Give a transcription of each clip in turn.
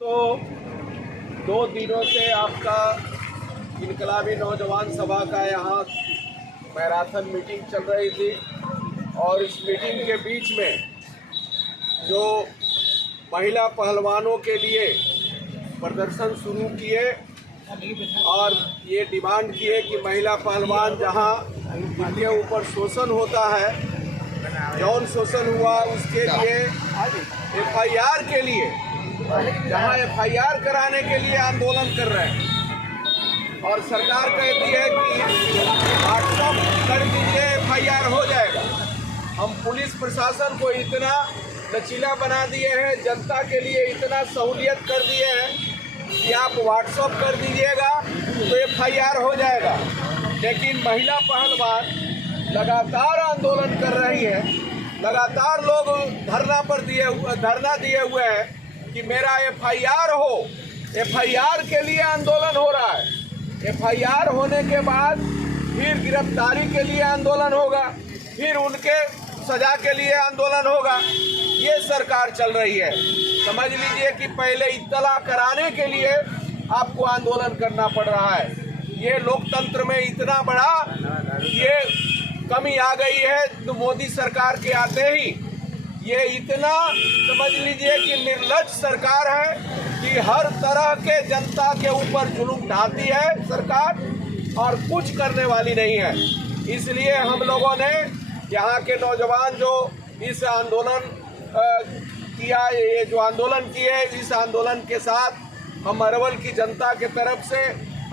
तो 2 दिनों से आपका इनकलाबी नौजवान सभा का यहाँ मैराथन मीटिंग चल रही थी और इस मीटिंग के बीच में जो महिला पहलवानों के लिए प्रदर्शन शुरू किए और ये डिमांड किए कि महिला पहलवान जहाँ जिनके ऊपर शोषण होता है, यौन शोषण हुआ, उसके लिए एफआईआर के लिए जहाँ एफआईआर कराने के लिए आंदोलन कर रहे हैं और सरकार कहती है कि व्हाट्सएप कर दीजिए एफआईआर हो जाएगा। हम पुलिस प्रशासन को इतना लचीला बना दिए हैं, जनता के लिए इतना सहूलियत कर दिए हैं कि आप व्हाट्सएप कर दीजिएगा तो एफआईआर हो जाएगा। लेकिन महिला पहलवान लगातार आंदोलन कर रही है, लगातार लोग धरना दिए हुए हैं कि मेरा एफआईआर हो। एफआईआर के लिए आंदोलन हो रहा है। एफआईआर होने के बाद फिर गिरफ्तारी के लिए आंदोलन होगा, फिर उनके सजा के लिए आंदोलन होगा। ये सरकार चल रही है। समझ लीजिए कि पहले इत्तला कराने के लिए आपको आंदोलन करना पड़ रहा है। ये लोकतंत्र में इतना बड़ा ये कमी आ गई है तो मोदी सरकार के आते ही ये इतना समझ लीजिए कि निर्लज्ज सरकार है कि हर तरह के जनता के ऊपर जुल्म ढाती है सरकार और कुछ करने वाली नहीं है। इसलिए हम लोगों ने यहाँ के नौजवान जो इस आंदोलन किया, ये जो आंदोलन किए, इस आंदोलन के साथ हम अरवल की जनता के तरफ से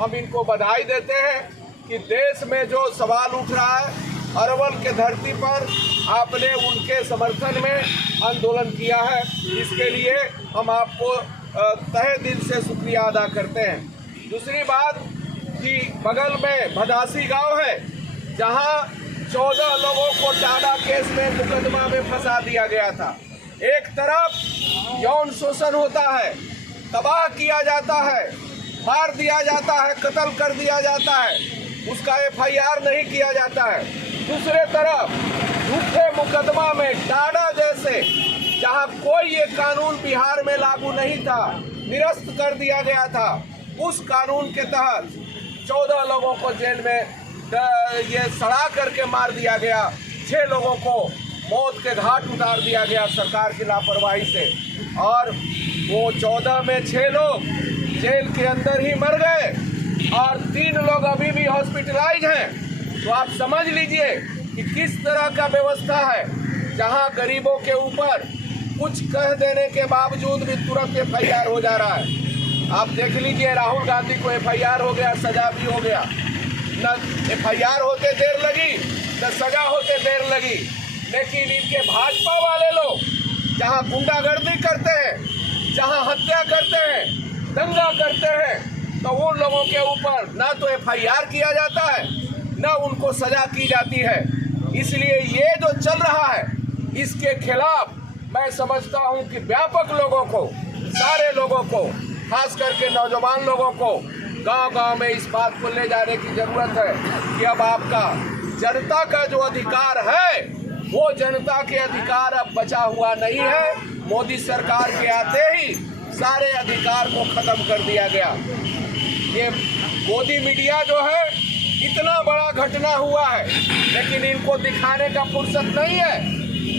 हम इनको बधाई देते हैं कि देश में जो सवाल उठ रहा है, अरवल के धरती पर आपने उनके समर्थन में आंदोलन किया है। इसके लिए हम आपको तहे दिल से शुक्रिया अदा करते हैं। दूसरी बात कि बगल में भदासी गांव है जहां 14 लोगों को टाडा केस में मुकदमा में फंसा दिया गया था। एक तरफ यौन शोषण होता है, तबाह किया जाता है, मार दिया जाता है, कत्ल कर दिया जाता है, उसका एफआईआर नहीं किया जाता है। दूसरे तरफ झूठे मुकदमा में टाडा जैसे जहां कोई ये कानून बिहार में लागू नहीं था, निरस्त कर दिया गया था, उस कानून के तहत 14 लोगों को जेल में ये सड़ा करके मार दिया गया। 6 लोगों को मौत के घाट उतार दिया गया सरकार की लापरवाही से और वो 14 में 6 लोग जेल के अंदर ही मर गए और 3 लोग अभी भी हॉस्पिटलाइज हैं। तो आप समझ लीजिए कि किस तरह का व्यवस्था है जहां गरीबों के ऊपर कुछ कह देने के बावजूद भी तुरंत एफआईआर हो जा रहा है। आप देख लीजिए, राहुल गांधी को एफआईआर हो गया, सजा भी हो गया। न एफआईआर होते देर लगी, न सजा होते देर लगी। लेकिन इनके भाजपा वाले लोग जहां गुंडागर्दी करते हैं, जहां हत्या करते हैं, दंगा करते हैं, तो उन लोगों के ऊपर ना तो एफआईआर किया जाता है, ना उनको सजा की जाती है। इसलिए ये जो चल रहा है, इसके खिलाफ मैं समझता हूं कि व्यापक लोगों को, सारे लोगों को, खास करके नौजवान लोगों को गांव-गांव में इस बात को ले जाने की जरूरत है कि अब आपका जनता का जो अधिकार है, वो जनता के अधिकार अब बचा हुआ नहीं है। मोदी सरकार के आते ही सारे अधिकार को खत्म कर दिया गया। ये मोदी मीडिया जो है, इतना बड़ा घटना हुआ है लेकिन इनको दिखाने का फुर्सत नहीं है,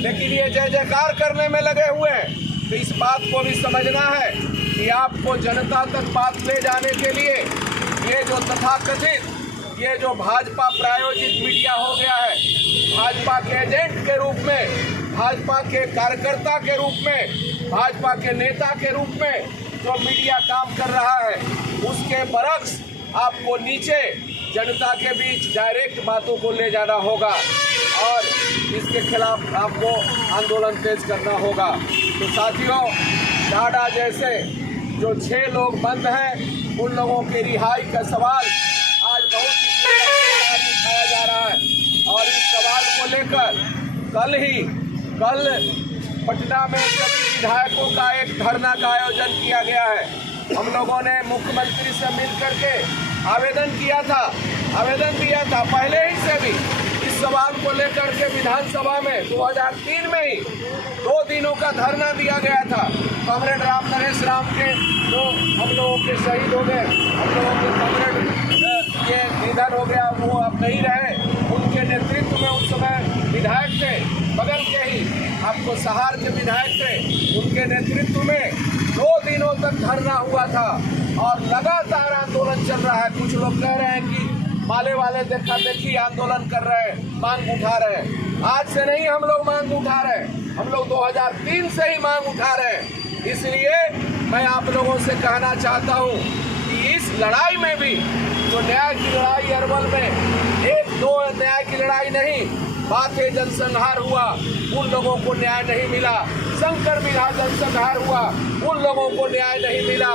लेकिन ये जय जयकार करने में लगे हुए हैं। तो इस बात को भी समझना है कि आपको जनता तक बात ले जाने के लिए ये जो तथाकथित, ये जो भाजपा प्रायोजित मीडिया हो गया है, भाजपा के एजेंट के रूप में, भाजपा के कार्यकर्ता के रूप में, भाजपा के नेता के रूप में जो मीडिया काम कर रहा है, उसके बरक्स आपको नीचे जनता के बीच डायरेक्ट बातों को ले जाना होगा और इसके खिलाफ आपको आंदोलन तेज करना होगा। तो साथियों, टाडा जैसे जो 6 लोग बंद हैं, उन लोगों के रिहाई का सवाल आज बहुत ही उठाया जा रहा है और इस सवाल को लेकर कल पटना में सभी विधायकों का एक धरना का आयोजन किया गया है। हम लोगों ने मुख्यमंत्री से मिल करके आवेदन दिया था पहले ही से भी। इस सवाल को लेकर के विधानसभा में 2003 में ही 2 दिनों का धरना दिया गया था। कॉमरेड राम नरेश राम के जो हम लोगों के शहीद हो गए, हम लोगों के कॉमरेड ये निधन हो गया, वो अब नहीं रहे। उनके नेतृत्व में उस समय विधायक थे, बगल के ही आपको सहार के विधायक थे, उनके नेतृत्व में 2 दिनों तक धरना हुआ था और लगातार आंदोलन चल रहा है। कुछ लोग कह रहे हैं कि माले वाले देखा देखी आंदोलन कर रहे हैं, मांग उठा रहे हैं। आज से नहीं हम लोग मांग उठा रहे हैं, हम लोग 2003 से ही मांग उठा रहे हैं। इसलिए मैं आप लोगों से कहना चाहता हूं कि इस लड़ाई में भी जो न्याय की लड़ाई अरवल में 1-2 न्याय की लड़ाई नहीं, बाथे जनसंहार हुआ, उन लोगों को न्याय नहीं मिला। शंकर बिगहा जनसंहार हुआ, उन लोगों को न्याय नहीं मिला।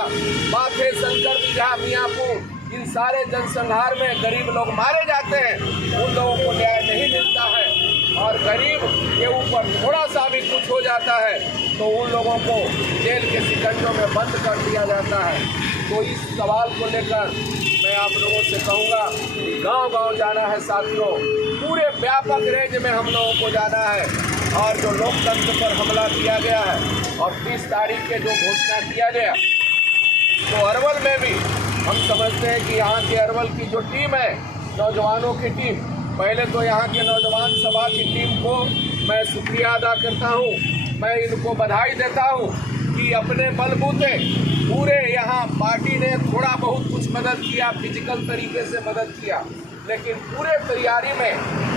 बाथे शंकर बिगहा मियाँपुर, इन सारे जनसंहार में गरीब लोग मारे जाते हैं, उन लोगों को न्याय नहीं मिलता है। और गरीब के ऊपर थोड़ा सा भी कुछ हो जाता है तो उन लोगों को जेल के शिकंजों में बंद कर दिया जाता है। तो इस सवाल को लेकर मैं आप लोगों से कहूँगा, गांव-गांव जाना है साथियों, पूरे व्यापक रेंज में हम लोगों को जाना है। और जो लोकतंत्र पर हमला किया गया है और 30 तारीख के जो घोषणा किया गया, तो अरवल में भी हम समझते हैं कि यहाँ के अरवल की जो टीम है, नौजवानों की टीम, पहले तो यहाँ के नौजवान सभा की टीम को मैं शुक्रिया अदा करता हूँ, मैं इनको बधाई देता हूँ कि अपने बलबूते पूरे यहाँ पार्टी ने थोड़ा बहुत कुछ मदद किया, फिजिकल तरीके से मदद किया, लेकिन पूरे तैयारी में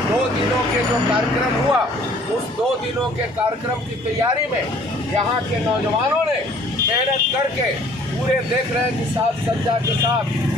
2 दिनों के जो कार्यक्रम हुआ, उस 2 दिनों के कार्यक्रम की तैयारी में यहाँ के नौजवानों ने मेहनत करके पूरे देख रहे हैं कि साज सज्जा के साथ